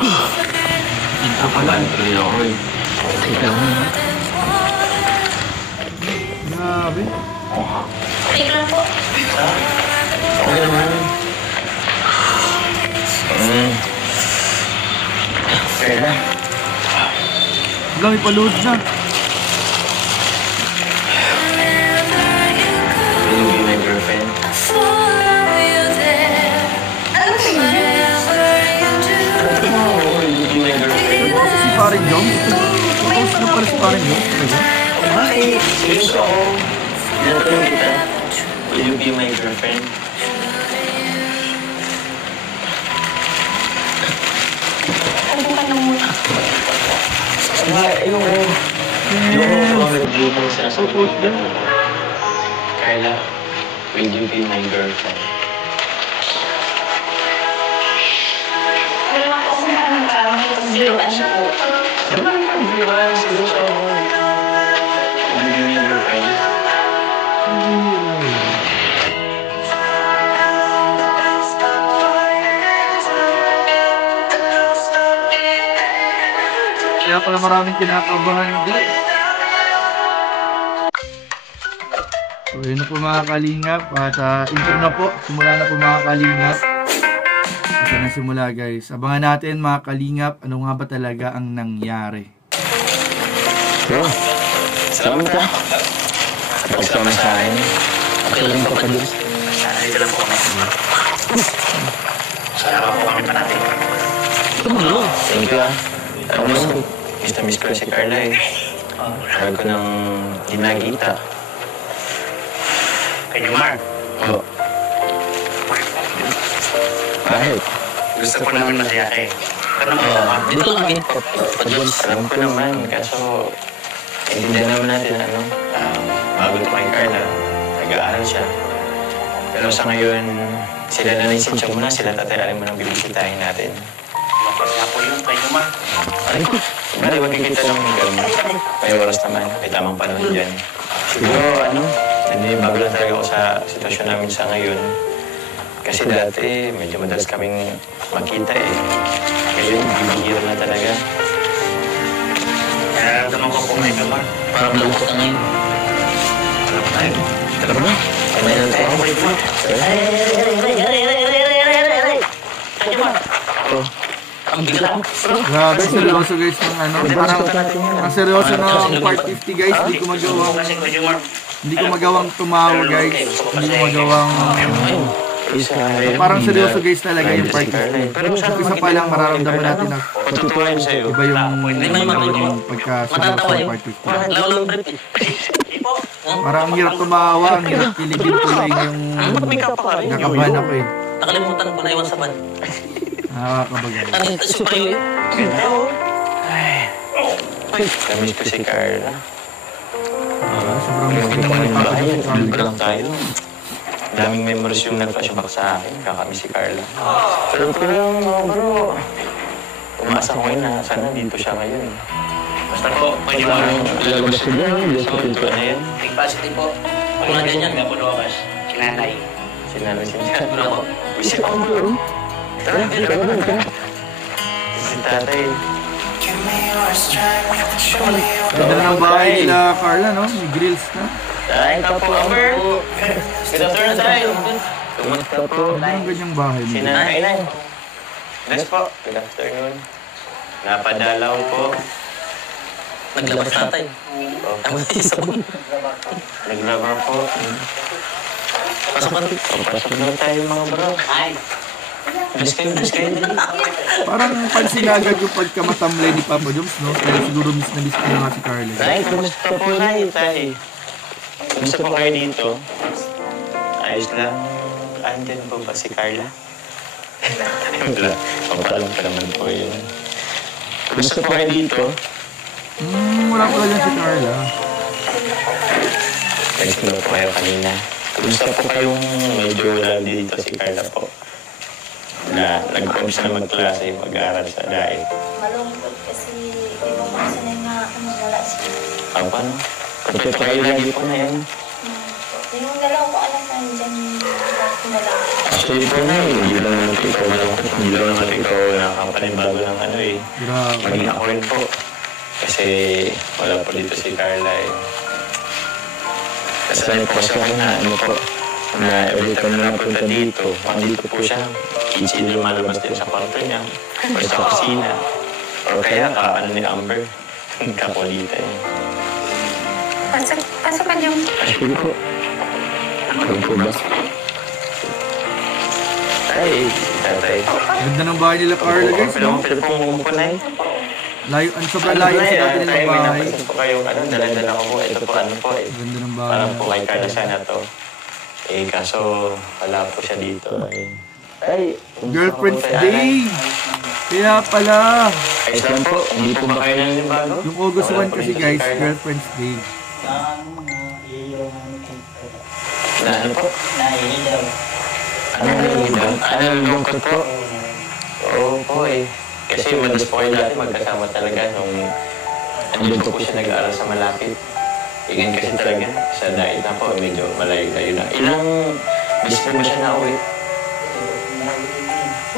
Ito pala. Tuloy ako eh. Ito mo. Grabe. Take lang po. Okay naman. Kaya na. Hanggang may paluhod na. Will you be my girlfriend? Ano ba yun? Will you be my girlfriend? Si Paring Jones? Tapos na pala si Paring Jones? Bakit? Seryoso ako. Tinatanong kita. Will you be my girlfriend? Ano ka na muna? Ayun ko. Ayun ko. Nag-view mo sa sagot ko. Carla, will you be my girlfriend? Wala na po akong parang pag-biruan siya po. Diba naman pag-viewaan? Seryoso ako. Will you be my girlfriend? Kaya pala maraming kinakabahan din. So yun na po mga kalingap. At intro na po. Simula na po mga kalingap. Ito na simula guys. Abangan natin mga kalingap. Ano nga ba talaga ang nangyari. Bro, salamat ka. Pag-sama sa akin. Okay lang pa pa dun. Dito lang po kami. Salamat po kami pa natin. Ito mo bro. Thank you ah. Ako naman, miss ko si Carla eh. Sabi ko nang di nakikita. Kay Jomar. Oo. Bakit? Gusto ko naman masaya ka eh. Pero Dito lang kami. Alam ko naman, kaso hindi naman natin ano. Bago ito kay Carla, nag-aaral siya. Pero sa ngayon, sila na naisensya mo na, sila tatayarin mo nang bibisitahin natin. Tapos nga po yun kay Jomar. Ay ko, bali magkikita ng may oras naman, may tamang panahon dyan. Siguro ano, bago lang talaga ako sa sitwasyon namin sa ngayon. Kasi dati, medyo madalas kaming magkita eh. Ngayon, bibihira na talaga. Nararamdaman ko po kay Jomar. Parang malungkot na ngayon. Tara pa tayo. Tara ba? Kamay na tayo. Oh. Ang bigla mo. Grabe, seryoso guys ng ano. Parang ang seryoso na part 50 guys. Hindi ko magawang tumawa guys. Hindi ko magawang... Parang seryoso guys talaga yung part 50. Pero isa pa lang mararamdaman natin na iba yung pagkasunod sa part 50. Parang ang hirap tumawa, ang hirap kiligin tuloy yung nakabahan ako eh. Nakalimutan ko na iwan sa ban. Nakakabagay. Ano yung super yun? Kamiss ko si Carla. Sobrang miss ko naman yung Bahay, Papa libre lang tayo. Daming memories yung nagpa-shabak sa akin. Kakamiss si Carla. Pero bro, umasa ko ngayon na sana dito siya ngayon. Basta po, kay Jomar. Lalabas ko dyan, dyan sa pintuan na yan. Big positive po. Kung nandiyan yan, Nga po lumakas. Sinanay. Sinalasin siya. siguro ako. Isip ako bro. Tara, tara. Si tatay. Ganda ng bahay nila Carla no? May grills na. Tay, kapo, Amber. Good afternoon, tay. Kumusta po? Ganda ng ganyang bahay Si nila. nanay. Yes po. Good afternoon. Napadalaw po. Naglabas tatay. Ang isa po. Naglaba po. Pasok ka. Pasok na tayo mga bro. Ay. Bilis kayo. Parang pansin agad yung pagkamatamlay ni Papa Joms no? Kaya siguro miss na nga si Carla. Tay, kumusta po nay, tay? Kumusta po kayo dito? Ayos lang. Andyan po ba si Carla? Wala. Pampalam pa naman po yun. Kumusta po kayo dito? Wala pala yan si Carla. Nagsulo po kayo kanina. Kumusta po kayong medyo wala dito si Carla po? Na nag-umpisa na magklase, mag-aaral sa daig. Malungkot kasi ibang masanay nga wala siya. Ang paano? Kompleto kayo lagi po na yan. Yung dalawang ko anak nandyan dati Actually po na hindi lang naman ikaw malungkot. Hindi lang naman ikaw nakakapanibago ng ano eh. Grabe. Maging ako rin po. Kasi wala po dito si Carla eh. Kasali po kasi ako na ano po, na every time na napunta dito, dito po siya. Easy lumalabas din sa kwarto niya, o sa kusina. O kaya kaano ni Amber, kapolita eh. Pasok ka dyan. Sige po. Ako po ba? Ay, tatay. Ganda ng bahay nila Carla guys, no? Pero kung umupunay. Layo, sobrang layo sa dati nilang bahay. May po kayong ano, dala-dala ko po. Ito po ano po eh. Ganda ng bahay. Parang po kay Carla sana to. Eh, kaso wala po siya dito. Ay, Girlfriend's Day! Kaya pala. Ayos lang po. Hindi po ba kayo naninibago? Yung August 1 kasi guys, Girlfriend's Day. Na ano po? Ano lungkot po? Oo po eh. Kasi malas po kayo dati magkasama talaga nung andun po siya nag-aaral sa malapit. Igan kasi talaga sa dahil na po, medyo malayo-layo na. Ilang beses po ba siya nauwi?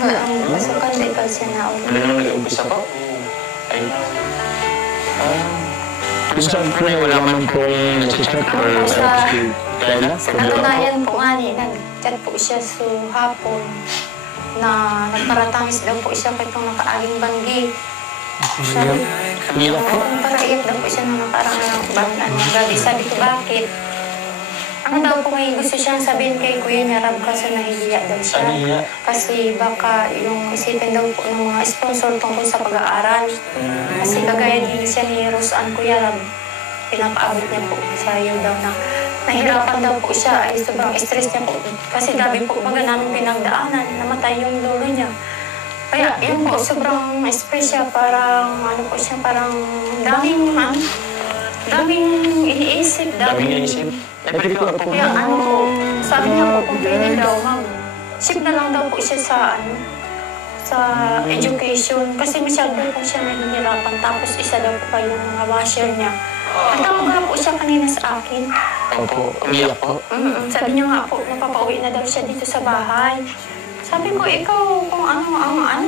Pasukan din pa siya na ulit. Wala nang nag-umpisa po? Ay. Kung saan po na wala man pong nag-check or kaya? Sa katunayan po nga nag-chat po siya sa hapon na nagparatangis daw po siya kay itong nakaaging banggi. Sabi, paraiyak daw po siya nung nakarang gabi. Sabi ko, bakit? Ano daw po may gusto siyang sabihin kay Kuya niya, Rab, kasi nahihiya daw siya. Nahihiya? Kasi baka yung isipin daw po ng mga sponsor tungkol sa pag-aaral. Kasi kagaya din siya ni Roseanne, Kuya Rab, pinapaabot niya po sa iyo daw na nahirapan daw po siya, ay sobrang stress niya po. Kasi gabi po baga namin pinagdaanan, namatay yung lolo niya. Kaya yun po, sobrang stress siya, parang ano po siya, parang daming iniisip, Daming iniisip? Pwede ko po. kaya ano po, sabi niya po kung pwede daw, ship na lang daw po siya sa sa education. Kasi masyado po siya nahihirapan. Tapos isa daw po pa yung mga basher niya. Natawag nga po siya kanina sa akin. Opo, umiyak po. Sabi niya nga po, mapapauwi na daw siya dito sa bahay. Sabi ko, ikaw kung ang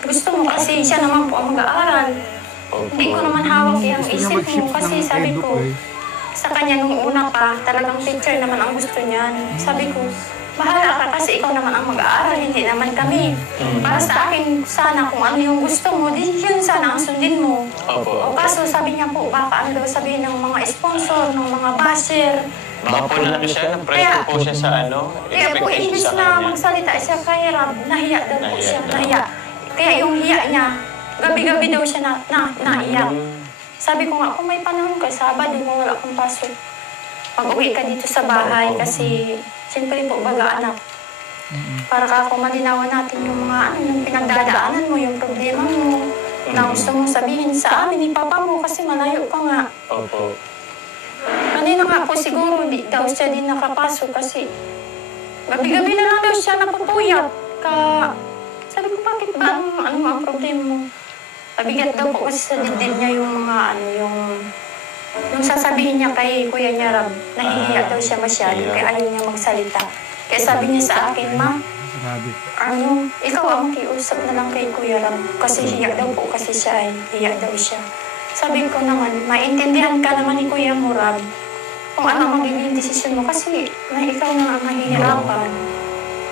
gusto mo kasi siya naman po ang mag-aaral. Hindi ko naman hawak yung Gusto niya isip mo mag-shift kasi ng sabi edu ko, guys. sa kanya nung una pa, talagang teacher naman ang gusto niyan. Sabi ko, bahala ka kasi ikaw naman ang mag-aaral, hindi naman kami. Para sa akin, sana kung ano yung gusto mo, di yun sana ang sundin mo. Opo. O kaso sabi niya po, baka ano daw sabihin ng mga sponsor, ng mga basher. Baka po na siya, na-pressure po siya sa ano, Kaya po, expectation imbis sa na kanya. magsalita siya kay Rab, nahiya daw po Nahiya siya, daw. nahiya. Kaya yung hiya niya, gabi-gabi daw siya naiyak. Sabi ko nga, kung may panahon ka, Sabado, kung wala akong pasok, pag-uwi ka dito sa bahay kasi siyempre po baga anak. Para ka kung malinawan natin yung mga yung pinagdadaanan mo, yung problema mo, na gusto mong sabihin sa amin ni Papa mo kasi malayo ka nga. Opo. Kanina nga po siguro hindi daw siya din nakapasok kasi gabi-gabi na lang daw siya napupuyat. Sabi ko, bakit ba ano ang problema mo? Pabigat daw po kasi sa dibdib niya yung mga yung sasabihin niya kay Kuya niya Rab, nahihiya daw siya masyado, kaya ayaw niya magsalita. Kaya sabi niya sa akin, Ma, Grabe. ikaw ang makiusap na lang kay Kuya Rab, kasi hiya daw po kasi siya, hiya daw siya. Sabi ko naman, maintindihan ka naman ni Kuya mo, Rab, kung ano magiging desisyon mo, kasi ikaw na ang nahihirapan.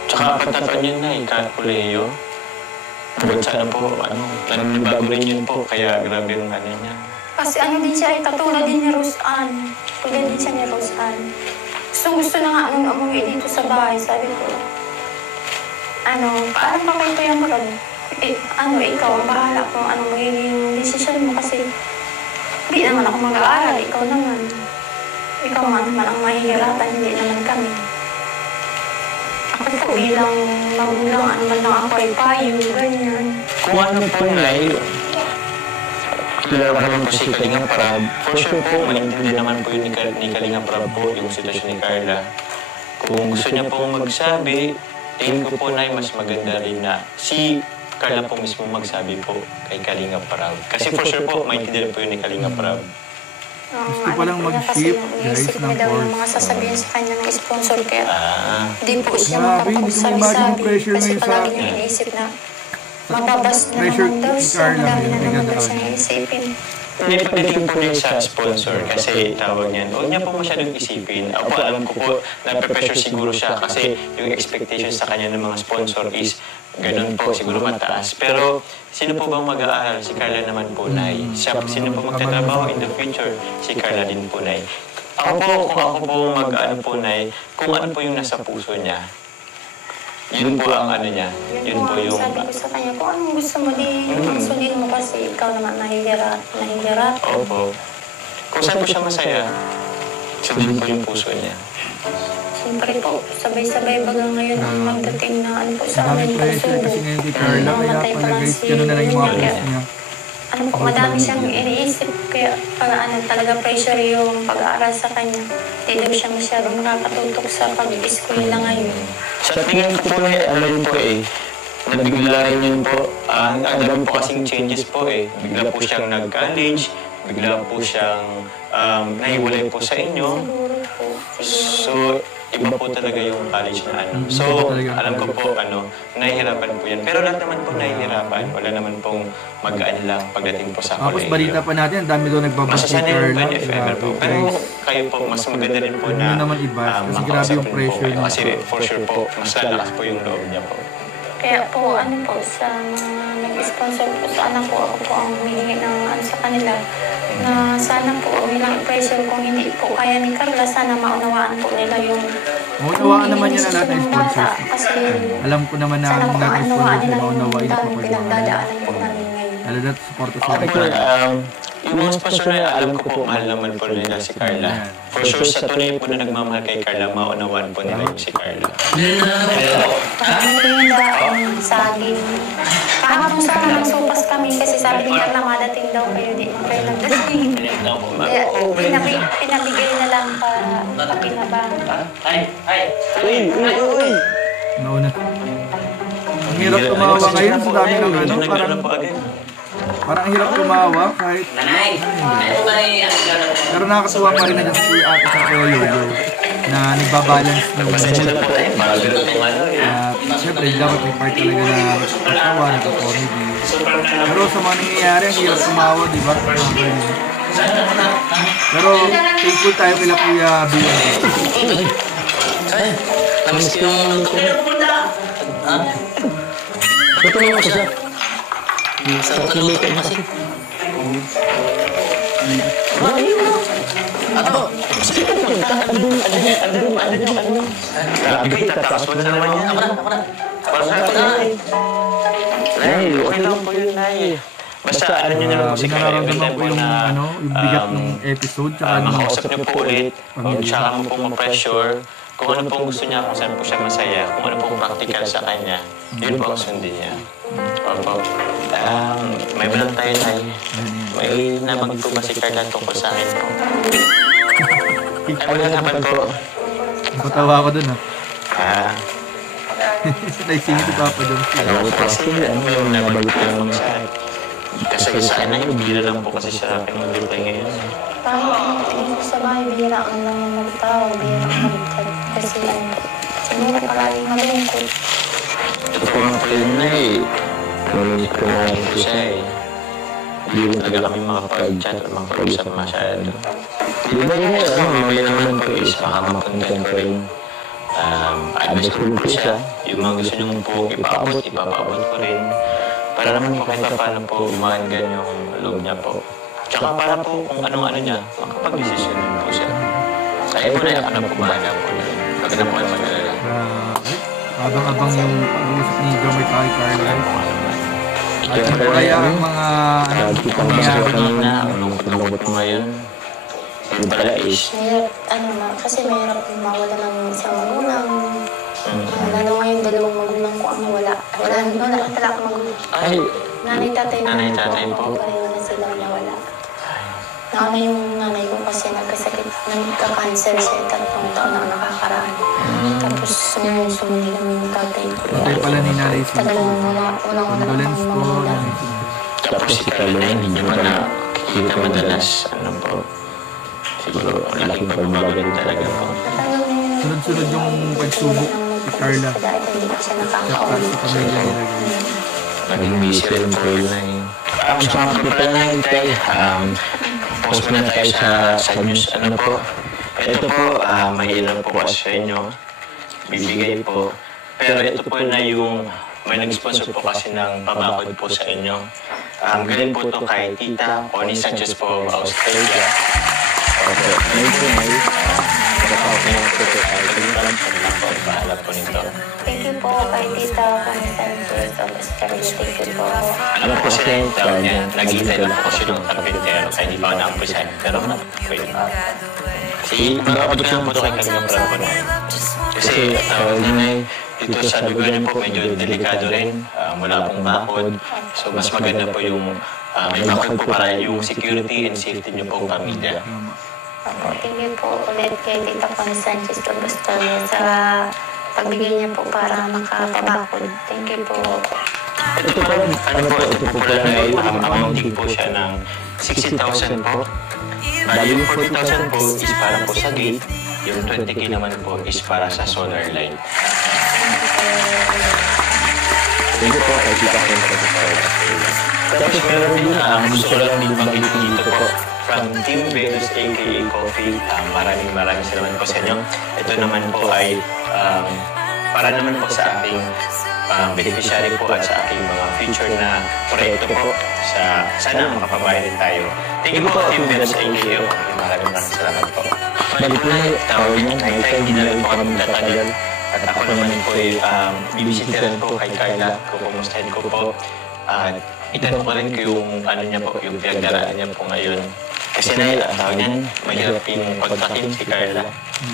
Tsaka apat na taon yun na, ikakuleyo. Hanggang sana po, naninibago rin yun po, kaya grabe yung ano niya. Kasi ano din siya, katulad din ni Roseanne. Tulad din siya ni Roseanne. Gusto na nga nung umuwi dito sa bahay, sabi ko, paalam ka kay Kuya Murad? Ikaw ang bahala kung ano magiging desisyon mo kasi hindi naman ako mag-aaral, ikaw naman. Ikaw naman ang mahihirapan, hindi naman kami. Ako po bilang magulang, ano man lang ako ay payo, ganyan. Kung ano po nilay, kilala naman po si Kalinga Prab. For sure po, maintindihan naman po yun ni Kalinga Prab po, yung sitwasyon ni Carla. Kung gusto niya pong magsabi, tingin ko po na mas maganda rin na si Carla po mismo magsabi po kay Kalinga Prab. Kasi for sure po, maintindihan po yun ni Kalinga Prab. Gusto pa lang mag-ship, guys, Iisip ng niya daw yung course. mga sasabihin sa kanya ng sponsor kaya hindi po siya Grabe, hindi ko ma-imagine yung makapagsabi-sabi pressure kasi ngayon sa palagi akin. niya iniisip na mababas na Pressure naman daw ni siya. Carla, Madami na may naman daw gandaan. siya iisipin. May pagdating po rin sa sponsor kasi tawag niyan, huwag niya po masyadong isipin. Ako po, alam ko po, nape-pressure siguro siya kasi yung expectation sa kanya ng mga sponsor is ganun po, siguro mataas. Pero sino po bang mag-aaral? Si Carla naman po, Nay. Sino po magtatrabaho in the future? Si Carla din po, Nay. Ako po, kung ako po mag-ano po, Nay, kung ano po yung nasa puso niya, yun po ang ano niya. Yun po ang yung... sabi ko sa kanya, kung anong gusto mo di sundin mo kasi ikaw naman nahihirap. Opo. Kung saan po siya masaya, sundin po yung puso niya. Siyempre po, sabay-sabay baga ngayon ang magdating na ano po sa Daming amin pressure pagsundo. kasi ngayon kay Carla, kaya Mamatay pa pala lang guys, si ganun na lang yung mga Junior. post niya. Ano po, madami siyang iniisip kaya para ano talaga pressure yung pag-aaral sa kanya. Hindi daw siya masyadong nakakatutok sa pag-eskwela ngayon. Sa tingin ko po ano rin po nabigla rin yun po. Ang dami po kasing changes po Bigla po siyang nag-college, bigla po siyang nahiwalay po sa inyo. Siguro po, siguro. So, iba po talaga yung college na ano. So, alam ko po, nahihirapan po yan. Pero lahat naman po nahihirapan. Wala naman pong mag-aan lang pagdating po sa Tapos kolehiyo. balita pa natin, ang dami daw nagbabas kay Masasanay rin Carla. po yun if ever po. Grabe, Pero guys. kayo po, mas maganda rin po Huwag na nyo naman i-bash kasi grabe yung makausap rin po pressure kayo. niya. Kasi for sure po, mas lalakas po yung loob niya po. Kaya po, ano po, sa mga nag-sponsor po sa anak ko, ako po ang humihingi ng ano sa kanila na sana po nilang pressure kung hindi po kaya ni Carla, sana maunawaan po nila yung Maunawaan naman yan ang lahat ng gusto ng bata. sponsors. Kasi Alam ko naman na sana ang po lahat ng maunawaan sponsors nila na yung maunawain daming kapag mga pinagdadaanan po namin ngayon. lalo na support sa Okay po, akin. yung mga sponsor na alam ko po, mahal naman po nila si Carla. For sure, sa tunay po na nagmamahal kay Carla, maunawaan po nila yung si Carla. Kami rin daon, saging. Kahapon sa nagsupas kami kasi sabi ni Carla madating daw kayo, di mo kayo nagdating. Kaya pinabigay na lang para pakinabang. Nauna. Ang hirap tumawa ngayon sa dami ng ano, parang ang hirap tumawa kahit pero nakakatuwa pa rin na dyan si Kuya Ate sa Kuya Yoyo na nagbabalance ng Pasensya na po tayo, bago itong siyempre dapat may part talaga na nagpapatawa, nagpa-comedy. Pero sa mga nangyayari, ang hirap tumawa, di ba? Pero thankful tayo kila Kuya BM. Namiss ko yung luto. Ha? Tutulong ko siya. Sarap ng luto kasi. Ato! Grabe kayo, tatakas mo na naman yan. Ako na. Ako na. Nay, okay lang po yun, Nay. Basta ano nyo na lang po si Carla, every Nararamdaman time ko po yung, na ano, yung bigat ng episode, tsaka yung makausap niyo po ulit, tsaka mo po ma-pressure, kung ano pong gusto niya, kung saan po siya masaya, kung ano pong practical sa kanya, yun po ang sundin niya. Opo. May balang tayo, Nay. May nabag po ba si Carla tungkol sa akin po? Ay, wala naman po. Patawa ko dun, ha. Naisingit si Papa Jones. Kasi ano yung nabagot ko naman sa akin. Kasi sa akin na yun, bigla lang po kasi sa akin mag-reply ngayon. Kahit tingin ko sa bahay, bihira ang lang magtawag, bihira ang magtawag. Kasi ano, siguro palaging malungkot. Totoo nga po yun na Nalungkot ko nga rin po siya Hindi rin talaga kami makapag-chat o makapag-usap masyado. Di ba yun mamaya naman po is baka makontent ko rin. Advice ko rin po siya. Yung mga gusto niyong po ipaabot ko rin. Para naman po kahit paano po umaanggan yung loob niya po. Tsaka para po kung anong ano niya, makapag-desisyon rin po siya. Kaya po na ano po bahala po yun. Pag na po kayo mag-alala. Abang-abang yung pag-uusap ni Jomay kay Carla. At kaya ang mga Pag-masok kanina, lungkot mo ngayon. Yung pala is, Mahirap, kasi mahirap mawala ng isang magulang. Lalo ngayon, dalawang magulang ko ang nawala. Wala akong magulang. ay, Nanay, tatay na. Nanay, tatay po. Pareho na sila nawala. Nauna yung nanay ko kasi nagkasakit, nagka-cancer siya, 3 taon na nakakaraan. Tapos sumunod kami yung tatay ko. Patay pala ni Nanay si Talagang wala condolence akong po. magulang. tapos si Carlo na hindi niyo pa nakikita madalas. Ano po? siguro malaking pagbabago rin talaga po. Sunod-sunod yung pagsubok ni Carla. Dahil hindi pa siya Tsaka nakakauwi. sa pamilya nila guys. Naging busy rin po yun na eh. Sa mga po pala ngayon tayo, post muna tayo sa news. Ano po? Ito po, may ilan po kasi sa inyo. Bibigay po. Pero ito po na yung may nag-sponsor po kasi ng pabakod po sa inyo. Galing po to kay Tita Connie Sanchez po of Australia. Opo, ngayon po may nakapawag na po po kay Kalintan. Sabi po, bahala po nito. Thank you po kay Tita Connie Sanchez of Australia. Thank you po. Ano po kasi yung tawag niya, nag-iintay lang po kasi ng karpintero kaya hindi pa ako na-ampusan. Pero pwede pa. Kasi makakabot lang po ito kay Kalintan Prado na. Kasi tawag niya na dito sa lugar niyo po medyo delikado rin. Wala pong bakod. So mas maganda po yung may bakod po para yung security and safety niyo pong pamilya. Opo, thank you po ulit kay Tita Connie Sanchez of Australia sa pagbigay niya po para makapabakod. Thank you po. Ito po, ano po, ito po pala ay amounting po siya ng 60,000 po. Bali yung 40,000 po is para po sa gate. Yung 20K naman po is para sa solar light. Thank you po kay Tita Connie sa Australia. Tapos meron din, gusto ko lang din banggitin dito po. From Team Venus aka Coffee, maraming salamat po sa inyo. Ito naman po ay para naman po sa ating beneficiary po at sa aking mga future na proyekto po. Sana makapabayad din tayo. Thank you po Team Venus aka. Maraming salamat po. Bali po na tawag niyo, may time hindi na rin po kami tatagal. At ako naman po ay bibisitiran po kay Carla, kukumustahin ko po. At itanong ko rin ko yung ano niya po, yung pinagdaraan niya po ngayon. Kasi na tawag niyan, mahirap yung kontakin si Carla.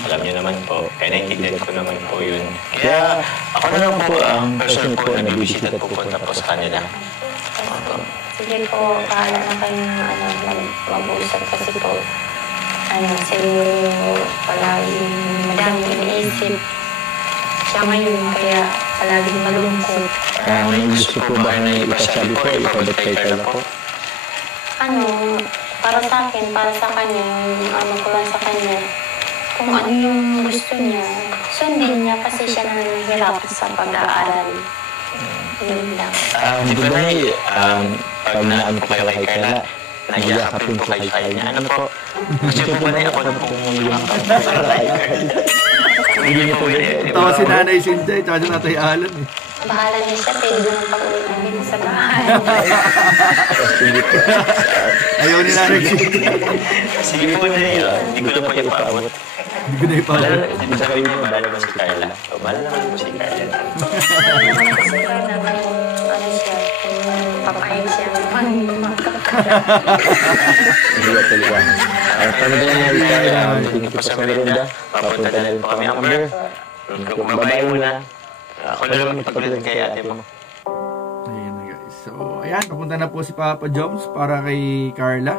Alam niyo naman po, kaya naintindihan ko naman po yun. Kaya ako na lang po ang person po na nabibisita at pupunta po sa kanila. Sige po, bahala na kayong mag-usap kasi po. Siguro palaging madaming iniisip siya ngayon, kaya palaging malungkot. May gusto po ba na ipasabi po, ipabot kay Carla po? Para sa akin, para sa kanya, ko lang sa kanya, kung ano yung gusto niya, sundin niya kasi siya nahihirapan sa pag-aaral. Yun lang. Di ba na pag naan po kayo kay Carla, nagyakapin po kayo kaya niya. Ano po? Gusto po ba na ako na pong yakap para kay Carla? Hindi niyo po yun. Tawa si Nanay Cynthia, tsaka si Natay Alan eh. Bahala niya siya, pwede naman pag-uwi namin sa bahay. Ayaw ni Nanay Cynthia. Sige po na yun. Hindi ko na po ipaabot. Hindi ko na ipabot. Hindi sa kayo mo, bahala naman si Carla. Bahala naman po si Carla. Kasi naman, siya, papayag siya, Hindi ka talaga. Paano din yung tingin po sa merinda? Papunta na rin po kami, Amber. Kung babae muna. Ako na lang magpagpalit kay ate mo. Ayan na guys. So, ayan. Papunta na po si Papa Joms para kay Carla.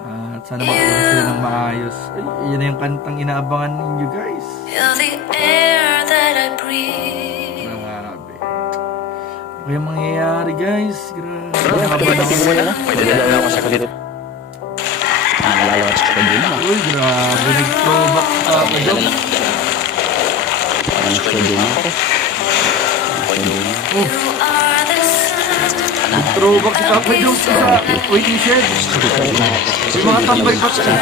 At sana magkaroon sila ng maayos. Ay, yun na yung kantang inaabangan ninyo guys. You're the air that I breathe. Grabe. Ano kayang mangyayari guys? Grabe. Pwede na lang ako sa kulit. Nalalawas ko pa din. Uy, grabe. Nag-throwback si Papa Joms. You are the sun. Nag-throwback si Papa Joms sa waiting shed. May mga tambay pa siya.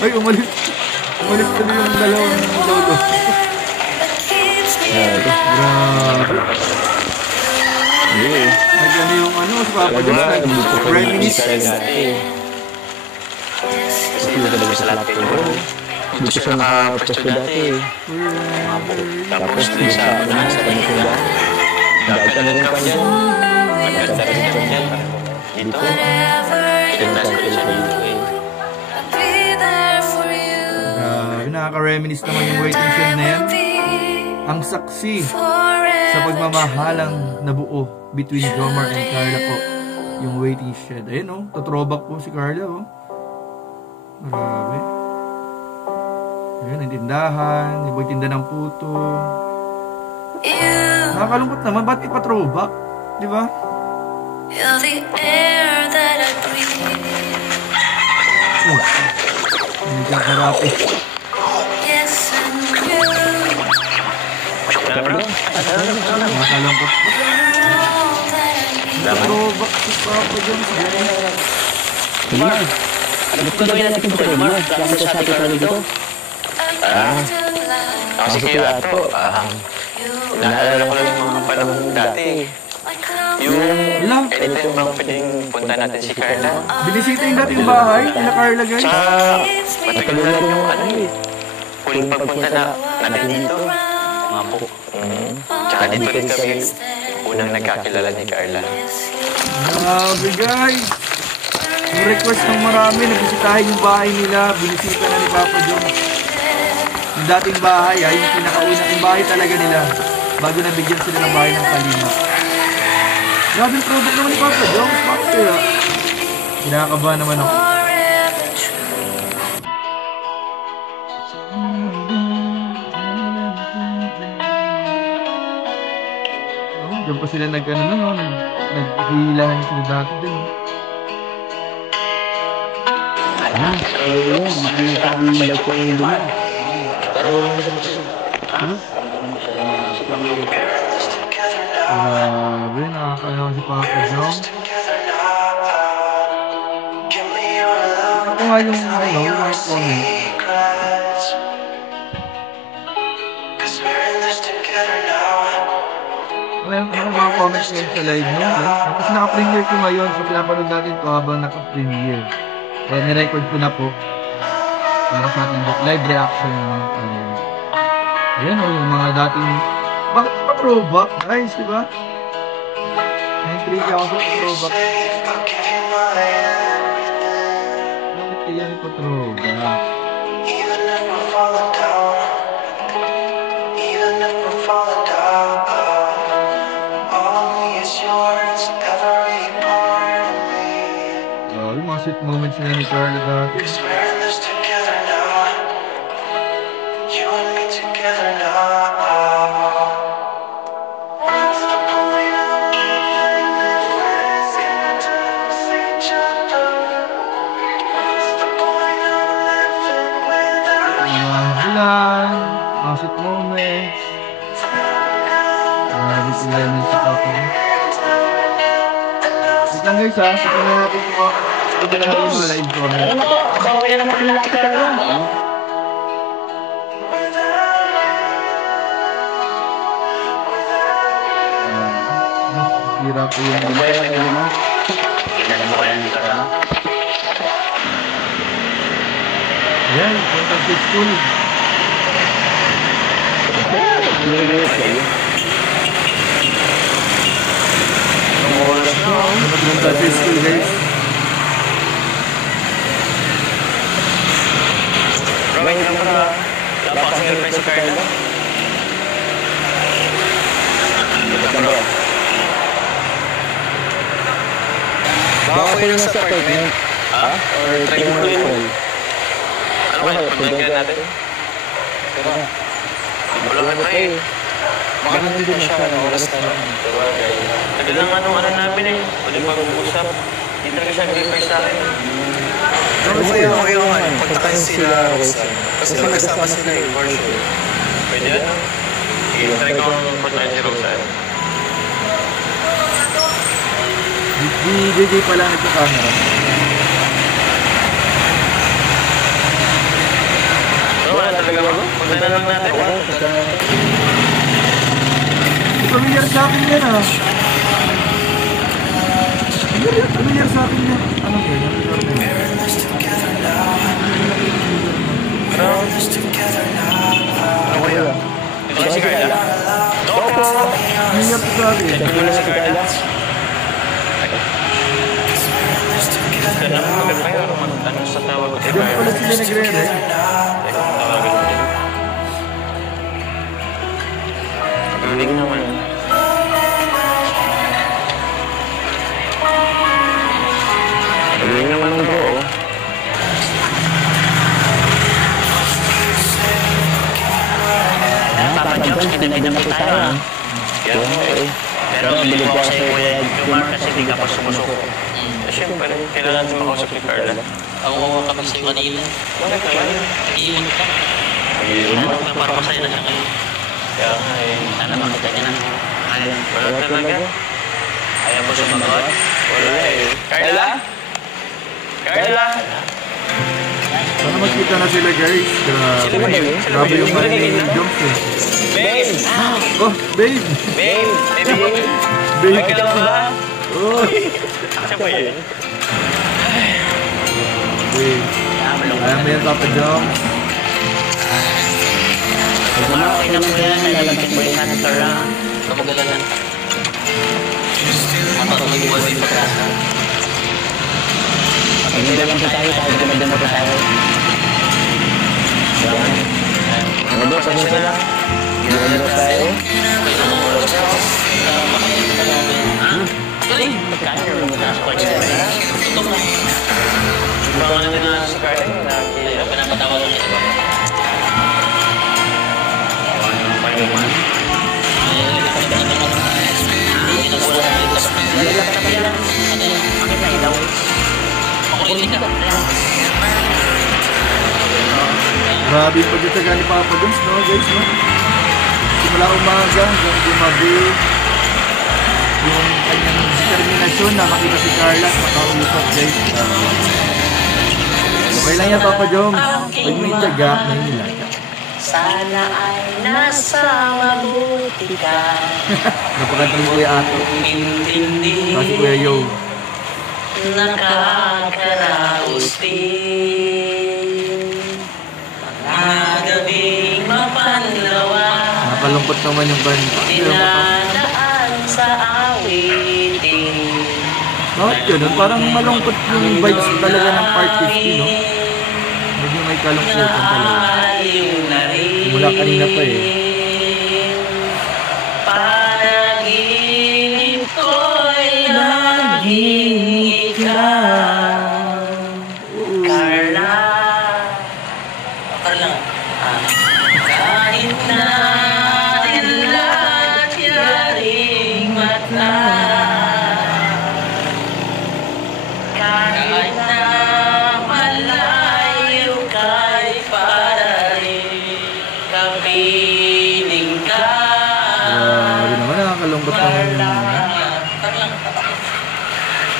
Ay, umalis. Umalis na yung dalawang lolo. Grabe. Nagano yung si Papa Joms. Prime Minister. Dito siya nakapasto dati. Tapos din sa Panginoon. Dapat na rin kami dyan. Magkanta rin kami dyan. Dito. Pintas ko siya dito eh. I'll be there for you. Nakaka-reminisce naman yung waiting shed na yan. Ang saksi sa pagmamahalang nabuo between Jomar and Carla po. Yung waiting shed. Ayun oh, tatrobak po si Carla oh. Grabe. Ayun, yung tindahan, yung magtinda ng puto. Nakakalungkot naman, ba't ipa-throwback? Di ba? You're the air that I breathe. Hindi ka harap eh. Yes, and you. Nakakalangkot. All that I need. Throwback si Papa Jones. Mark, gawin natin ito kay Mark. Kasi sa ating pala dito. Kasi kayo ato, naalala ko lang yung mga panahon dati. Yung Lang. anytime bang pwedeng punta natin si Carla. Binisita yung dating bahay. Nila Carla guys. Matagal na rin yung ano eh. Huling pagpunta natin dito. Mga po. Tsaka dito rin kami unang nagkakilala ni Carla. Grabe guys. Yung request ng marami. Nagbisitahin yung bahay nila. Binisita na ni Papa Jones. Yung dating bahay yung pinakaunang yung bahay talaga nila. Bago nabigyan sila ng bahay ng Kalima. Grabe yung product naman ni Papa Jones. Bakit kaya? Kinakabahan naman ako. Diyan pa sila naghihilahan sila dati din. Grabe, nakakaya si Papa Jones. Ako nga yung mga comment. Ano mga comments ngayon sa live mo? Tapos naka-premiere ko ngayon, so pinapanood natin ito habang naka-premiere. Kaya nirecord ko na po para sa ating live reaction. Ayan o, yung mga dating... Bakit pa throwback? Guys, diba? Na-intrigue ako sa throwback. Bakit kaya ito throwback? Yung mga sweet moments na ni Carla dati. Mga sweet moments. Mga sweet moments sa Papa. Wait lang guys ha, saka na natin ito. Ito na natin yung live comment. Ano po? Kawin na naman lalaki talaga. Hirap po yung... Ano ba yung ano mo? Ilan mo kaya nito na? Ayan, punta sa school. Punta sa school guys. Rawin ka para lapas ng girlfriend si Carla. Baka ko yun sa apartment. Or try mo rin mo. Ano kaya? Pagdagan natin? Diba? Wala ka tayo. Baka nandun na siya. Oras na lang. Diba? Tagal lang ano namin eh. Pwede pag-uusap. Hindi talaga siya nag-refer sa akin. Okay naman. Pagtakan sila Rosan. Kasi magkasama sila eh. For sure. Pwede ano? Sige, try ko ang pagtakan si Rosan. Di DJ pala nagka-camera. Wala talaga ba? Punta na lang natin. Familiar sa akin yan ah. Familiar sa akin yan. Ano ba yun? Ano kaya? Ito si Carla. Opo! Familiar sa akin. Ito na si Carla. Ito na maganda kayo. Ano sa tawag ko si Diyan pala Carla? sila nagre-re. Tawagin mo din. Galing naman. Galing naman bro. Papa Jones, pinagin na po tayo. Yan mo eh. Pero bilib ko kasi Kuya Jomar kasi di ka pa sumusuko. Siyempre, kailangan natin makausap ni Carla. Ako kami sa'yo kanina. Bakit naman? Iiwan ka. Nag-iiwan Para masaya na siya ngayon. Kaya nga eh. Sana makita niya na. Ayaw. Wala talaga. Ayaw mo sumagot? Wala eh. Carla? Carla? Sana magkita na sila guys. Sila ba yun? Sila ba Grabe yun? yung mali ni Johnson. Babe! Oh, babe! Babe! Babe! Babe! Okay lang ba? Oh, Siya ba yun? babe. Alam mo yan, Papa John? Okay na po yan, nalalapit po yung hunter lang. Kapag-alala. Matatuloy mo ba yung pag-asa? Hindi naman po tayo, kahit gumaganda po tayo. Ano ba, sabi ko lang? Gumaganda po tayo. Galing! Pagkano mo na sa kwarto na. Ito mo. Baka na nga si Carla yung nakikita. Pinapatawa lang ito. Payuman. Grabe yung pagkataga ni Papa Jones, no guys, no? Simula umaga hanggang gumabi. Yung kanyang determinasyon na makita si Carla at makausap, guys. Okay lang yan, Papa Jones. Pag may tiyaga, may nilaga. Sana ay nasa mabuti ka. Napakanta ni Kuya Ato. Intindi. Si Kuya Yo. Nakakaraos din. Mga gabing mapanlawa. Nakalungkot naman yung banda. Dinadaan sa awitin. Bakit ganun? Parang malungkot yung vibes talaga ng part 50, no? Medyo may kalungkutan talaga. Mula kanina pa eh. Panaginip ko'y laging ikaw. Carla. Carla. Kahit na ilat yaring mata. Kahit na malayo ka'y para rin kapiling ka. Grabe naman, nakakalungkot naman yung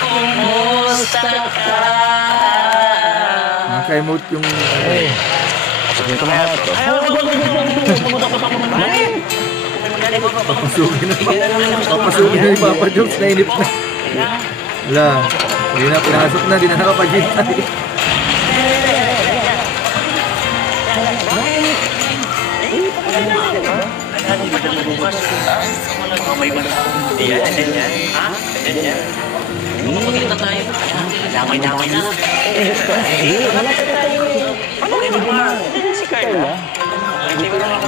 Kumusta ka? naka-emote yung papasukin na papasukin na yung Papa Jones, nainip na. Wala, hindi na, pinasok na, di na nakapag-hintay. Yan, andyan yan. Ha? Andyan yan. Magkita tayo. Damay-damay na. Si Carla. Hindi mo lang ako.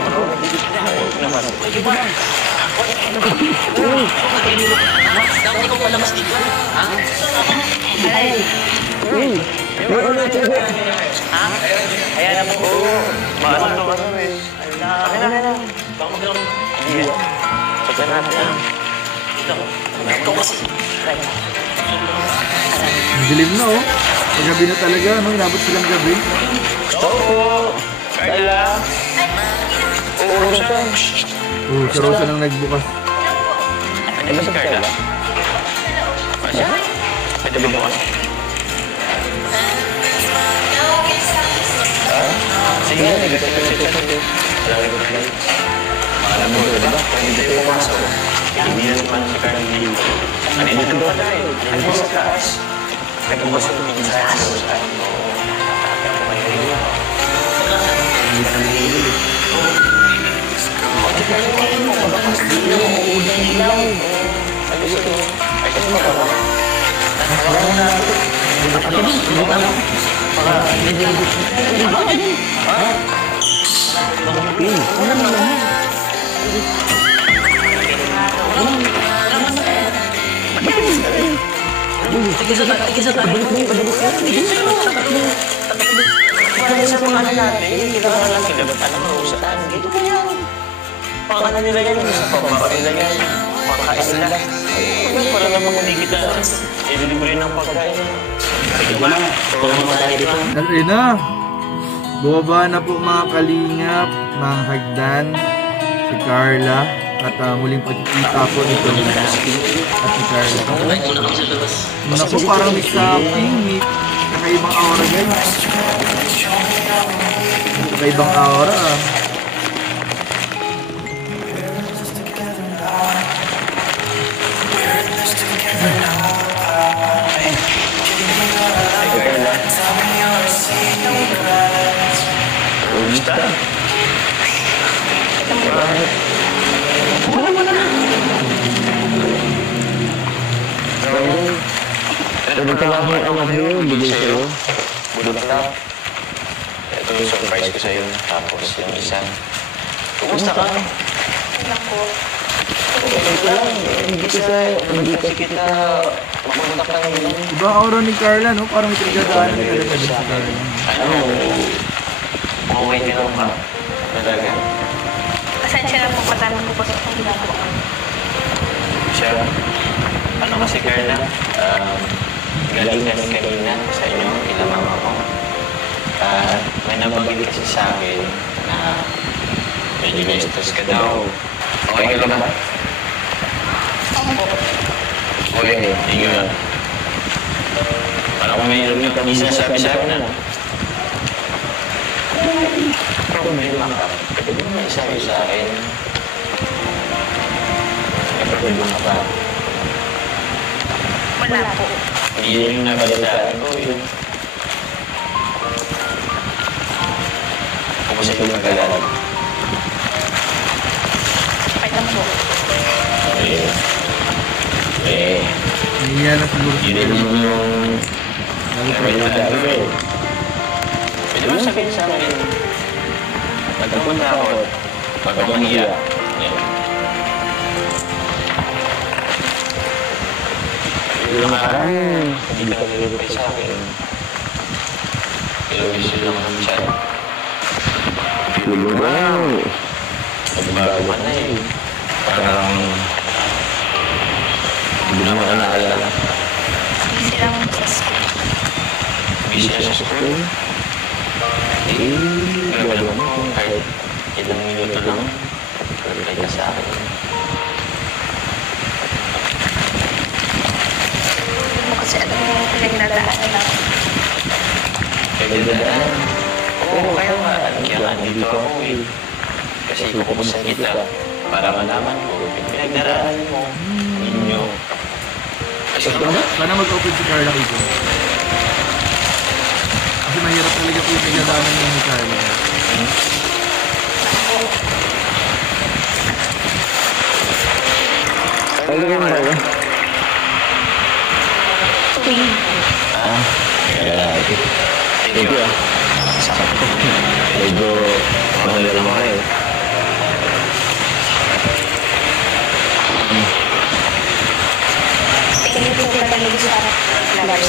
Dapat ikaw pala mas dito. Ha? Ayan na po. Maano to, ano eh. Akin na. Baka maglang... Hindi. Pagka natin. Ikaw kasi. Dilim na oh. Paggabi na talaga, no? Inabot silang gabi. Oo. Carla. Oo, siya. Oh, si Rosa nang nagbukas. Ano ba si Carla? Siya? Pwede ba bukas? Sige, sige. Alam mo, diba? Kung hindi tayo pumasok, hindi na naman si Carla dito. Kanina na ba tayo? Ano ba sa taas? Nagpapasok yung minsan sa taas. Sa pangalan natin, kailangan lang kilabatan ng Rosa. Dito pa yan. Pangalan nila yan, sa pababa nila yan. pangkain nila. Para naman hindi kita ililibre ng pagkain. Sige ba? Tulungan mo tayo dito. Ayun na. Bumaba na po mga kalingap ng hagdan si Carla at muling pagkikita po nito at si Carla. Muna po parang may shopping, may kakaibang aura guys. May kakaibang aura ah. Nagtrabaho ang anak mo, bigay sa'yo. Bulaklak. Ito yung surprise ko sa'yo. Tapos yung isa. Kumusta ka? Hindi kasi kita makontak lang yun. Iba aura ni Carla no? Parang may pinagdadaanan talaga din si Carla. Ano? Okay din ako ka. Talaga. Pasensya na po, patanong ko pa sa kong ginagawa. Siya, ano kasi Carla, galing kasi kanina sa inyo, kila mama ko. May nabanggit kasi sa akin na medyo na-stress ka daw. Okay ka lang ba? Okay, ingat. Parang mayroon yung sinasabi sa akin na. Problema ka. Pwede mo may sabi sa akin. May problema ka ba? Wala po. Hindi yun yung nabalitaan ko yun. Kumusta yung mag-alala? Okay lang po. Niya na siguro si Yun Carla. din yung... Pwede mo sabihin sa akin. Nagpunta ako. Pagkamangiya. Yung nakaraan, hindi ka nilipay sa akin. Iluwisin lang ang chat. Tulog ba? Nagbago ka na eh. Parang... Hindi mo ka naalala. Busy lang po sa school. Busy ka sa school. Gagawin mo kahit ilang minuto lang. Reply ka sa akin. Ano kasi ano yung pinagdadaanan lang. Kagandaan. Oo, kaya nga. Kaya nga dito ako eh. Kasi kukupusan kita para malaman ko yung pinagdaraanan mo. Ninyo. Kasi Sana mag-open si Carla dito. Kasi mahirap talaga po yung pinagdadaanan niya ni Carla. Talaga ba ba? Thank you ah. Medyo mahal lang ako eh. Tingin po kita nyo sa flowers.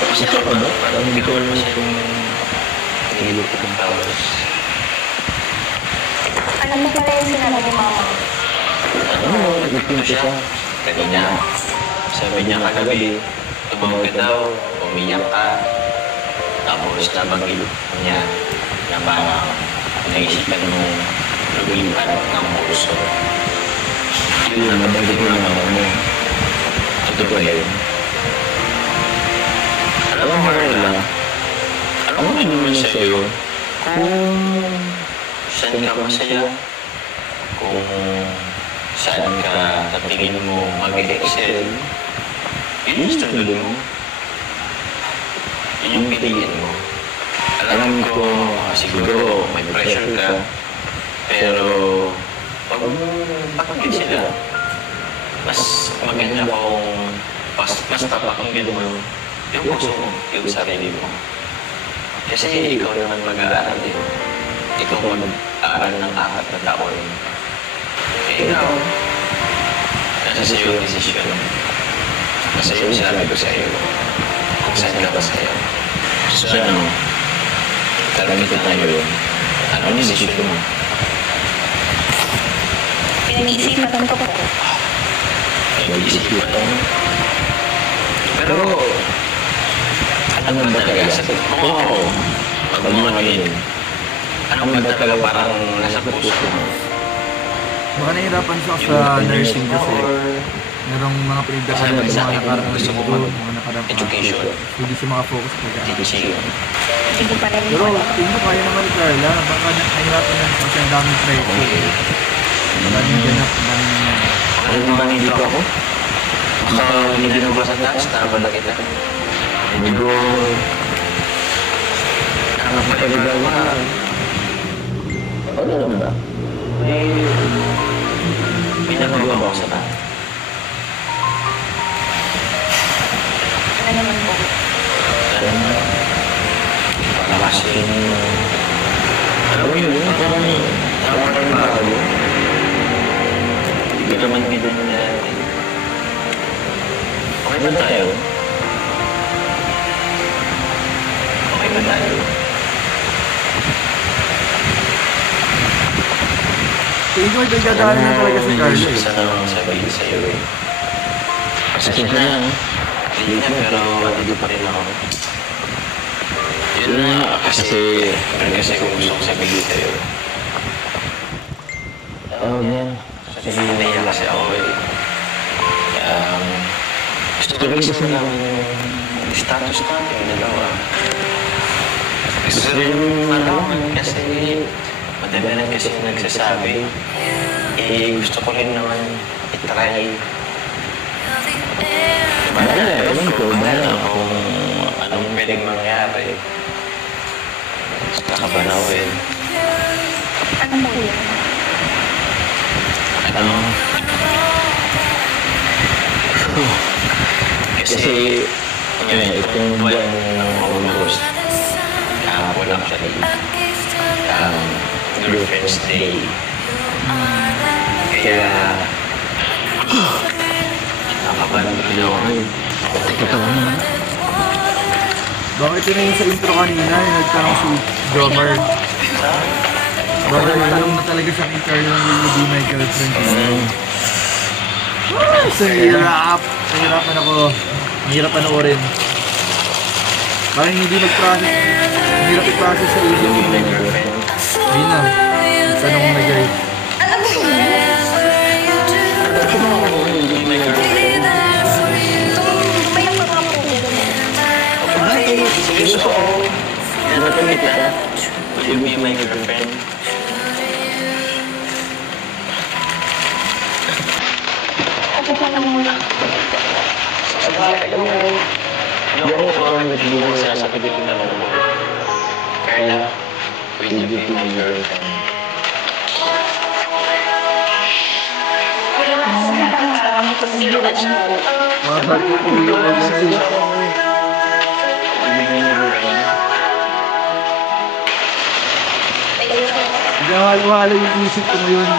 Kasi ako ba? Parang hindi ko alam kung nilip ko ng flowers. Alam mo pala yung sinabi ni mama. Ano? Nagpinto siya. Kanina. Sabi niya kagabi, tumawag ka daw, umiyak ka. Tapos nabanggit niya na parang naisipan mong lumipat ng puso. Yun ang nabanggit mo ng mama mo. Totoo ba yun? Alam mo, Carla, alam mo naman sa'yo kung saan ka masaya, kung saan ka sa tingin mo mag-excel, yun yung sunod mo. Yun yung piliin mo. Alam ko, siguro may pressure ka, pero pag pakinggan sila, mas maganda kung basta pakinggan mo yung puso mo, yung sarili mo. Kasi ikaw naman mag-aaral din. Ikaw mag-aaral ng apat na taon. Eh, ikaw, nasa sa'yo ang desisyon. Nasa iyo ang sinabi ko sa'yo. Kung saan ka ba sa'yo. So ano, tanongin ko tayo yun. Ano ang desisyon mo? pinag-iisipan ko po. Nag-isip ako. Pero, ano ba talaga? Kung ako, pag mga yun, ano ba talaga parang nasa puso mo? Baka nahihirapan siya sa nursing kasi merong mga pinagdakalan ng mga nakarang gusto ko mga nakarang education. hindi siya makafocus pag-aaral. Teaching. Hindi ko pa rin Pero tingin ko kaya naman ni Carla, baka nahihirapan na kasi ang daming pressure. Daming ganap, daming Ano naman hindi pa ako? Baka hindi na ba sa taas? Tama na kita. Medyo, nakapagaligawa ka. Ano naman ba? Pinagawa ko sa taas. ano naman po. Para kasi, alam mo yun, parang tama na yung bago. Hindi ka naman bibig na natin. Okay ba tayo? Okay ba tayo? tingin ko ito dadaanan na talaga si Carla. Isa na lang sabihin sa'yo eh. Pasensya na. Hindi na, pero hindi pa rin ako. Yun na, kasi kung gusto kong sabihin sa'yo. Oo, yan. Kasi naiya kasi ako eh. Gusto ko rin kasi namin yung status natin, dalawa. Gusto rin malaman kasi madami na kasi nagsasabi. Gusto ko rin naman itry. Alam ko, Kung anong pwedeng mangyari sa kakapanawin. Ano po yun? Kasi itong buwan ng August, kahapon actually, Girlfriend's Day. Kaya, nakapanood ako. Bakit ito na yung sa intro kanina, yung nagtanong si Drummer. Bakit alam na talaga sa kay Carla ng Will You Be My Girlfriend? Sa hirap! Sa hirapan ako. Ang hirap panoorin. Parang hindi mag-process. Ang hirap i-process sa isip mo. Ayun na. Tanong mo na guys. Alam mo yun? My girlfriend. May ang mga po. Gusto ko. Natamit na. Will you be my girlfriend? Ako pa naman. Yung parang nagbilang sasakit ko na lang mo. Carla, will you be my girlfriend? Masag ko po yung kasi. Halo-halo yung isip ko ngayon.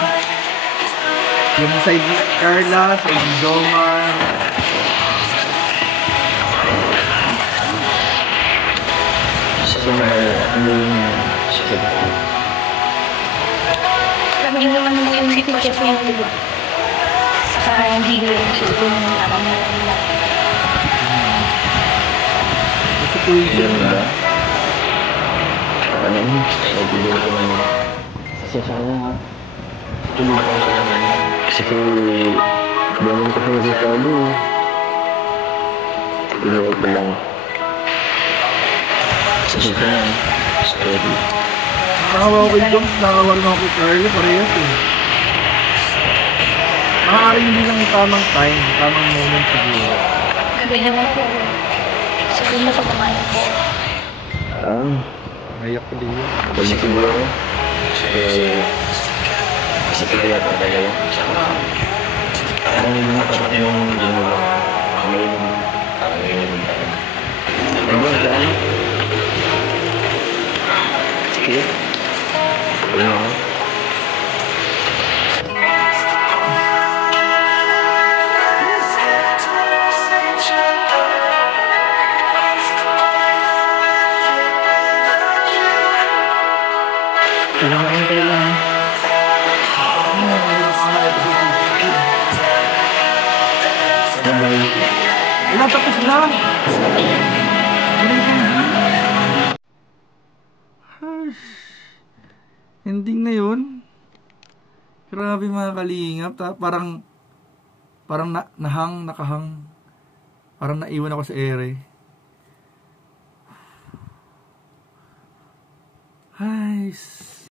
Yung side ni Carla, side ni Domar. Sabi naman mo yung sitwasyon mo yung saka hindi ko yung sitwasyon mo yung alam mo. Kasi tuwing ba? Ano yun? Nagbilang ko naman. Kasi sana, tulungan ko naman. Kasi ganun ko sa sabi. Tulungan ko lang. Kasi sana, sorry. nakawa ko yung nakawa rin ako kay Carla, parehas eh. Maaaring hindi lang yung tamang time, tamang moment siguro. Gabi naman po. Sabi mo sa kumain po. Ngayak ko din yun. Kasi siguro, kasi kaya pa talaga. Parang nakasama yung ginawa. Parang yun. Ano ba saan? Sige. Ano ako? Kailangan ko lang. Wala, tapos na. Ending na yun. Grabe mga kalingap. Parang nakahang. Parang naiwan ako sa ere. Ay,